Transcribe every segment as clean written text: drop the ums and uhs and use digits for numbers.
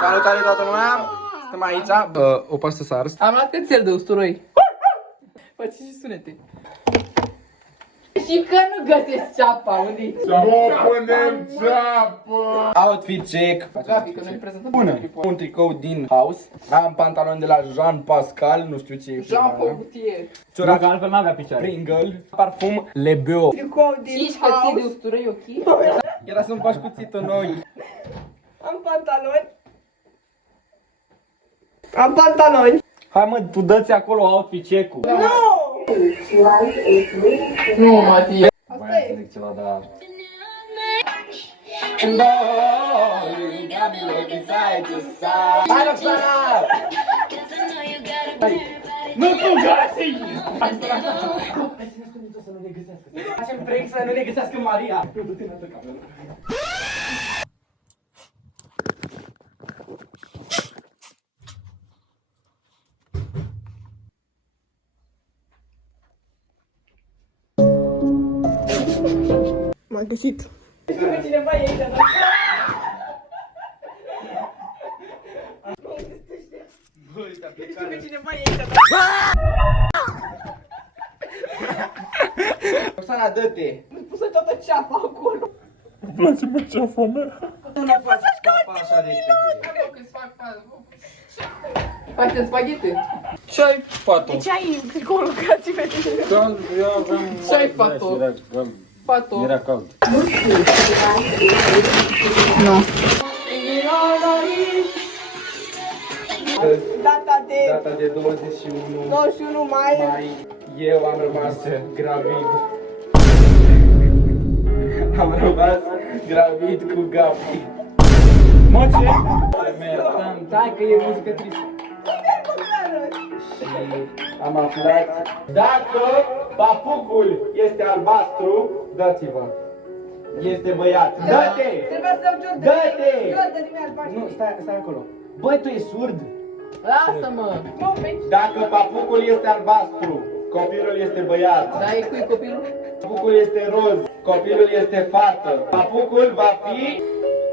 Salutare toată lumea! Suntem aici, o pastă s-a ars. Am luat cățel de usturoi. Face și sunete. Și că nu găsesc ceapa, unde-i? Nu punem ceapă! Outfit check. Gabi, că noi prezentăm. Bună! Un tricou din House. Am pantaloni de la Jean Pascal, nu știu ce e. Jean Paul-Gaultier. Ciorap Că altfel n-avea picioare. Pringle. Parfum Le Beau. Tricou din 5 căței de House. usturoi, ok? Era să-mi faci cuțitul în ochi. Am pantaloni. Am pantaloni. Hai mă, tu dă-ți acolo outfit check-ul. Nu! Nu, Matie. Asta Voiam să e. zic ceva, dar... Hai, Roxana! Nu tu găsi! Facem prank să nu ne găsească Maria. Du-te în altă cameră. M-am găsit. Știu că cineva e aici, dar... Știu că cineva e aici, dar... Roxana, dă-te! Am pus toată ceapa acolo. Îmi place mă ceafa mea. Nu ne faci capa așa de repede. Facem spaghete. Ce ai, fată? De ce ai tricoul lucrații pe tine? Da, eu aveam... Ce ai, fato? Fato. Era cald. Data de Data de 21 21 mai. mai, eu am rămas gravid. Am rămas gravid cu Gabi. Mă, ce? Stai că e muzică tristă. Și am aflat, dacă papucul este albastru, dați-vă. Este băiat. Dă-te! Trebuia să dau Jordan. Dă-te! Jordan, nu mi-al Nu, stai acolo. Băi, tu ești surd? Lasă-mă. Dacă papucul este albastru, copilul este băiat. Da, e cui copilul? Papucul este roz, copilul este fată. Papucul va fi...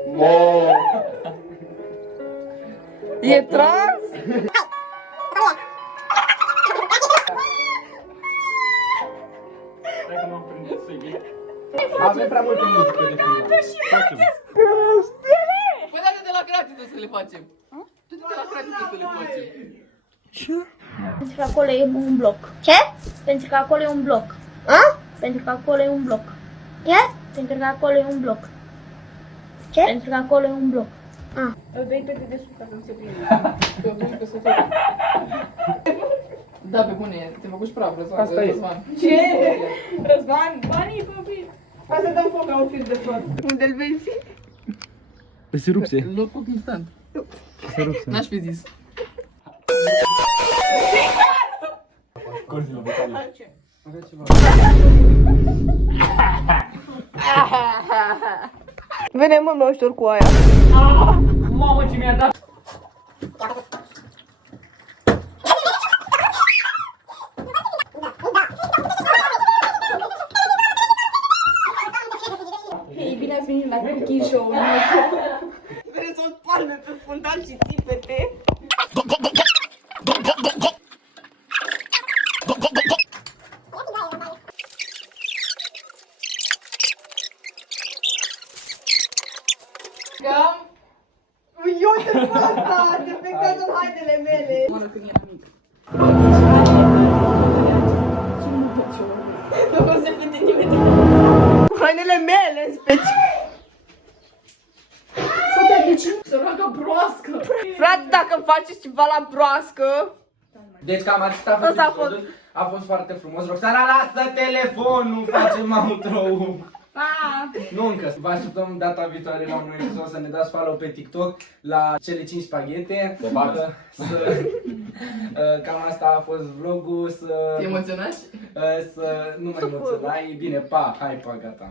mor. E trans? Hai că m-am prins să iei. Avem prea multă muzică de film. Facem. Păi date de la gratiță să le facem. Du-te de la gratiță să le facem. Pentru că acolo e un bloc. Ce? Pentru că acolo e un bloc. A? Pentru că acolo e un bloc. Ce? Pentru că acolo e un bloc. Ce? Pentru că acolo e un bloc. Îl bei pe dedesubt ca să nu se prinde. Pe bun că să fie. Da, pe bune, te-ai făcut și praf, Răzvan. Asta e. Răzvan. Ce? Răzvan? Banii copii. Hai să dăm foc la un fir de tot. Unde-l vezi? Se rupse. Loc foc instant. N-aș fi zis. Corzile vocale. Vede mă noștri cu aia. Mamă, ce mi-a dat! Ei, bine ați venit la Cooking Show-ul nostru. Vreți o palme pe fundal și țipete? Cam. Uite pe asta! Te plecăm în hainele mele! Bună când eram mic. Nu o să vede nimeni. Hainele mele, în special! Săraca broască. Frate, dacă faceți ceva la broască... Deci cam atât a Asta a fost episodul. A fost foarte frumos. Roxana, lasă telefonul, facem outro. Nu încă. Vă așteptăm data viitoare la un nou episod, să ne dați follow pe TikTok la cele 5 spaghete. Cam asta a fost vlogul. Te emoționați? Să nu mă emoționai. Bine, pa, hai, pa, gata.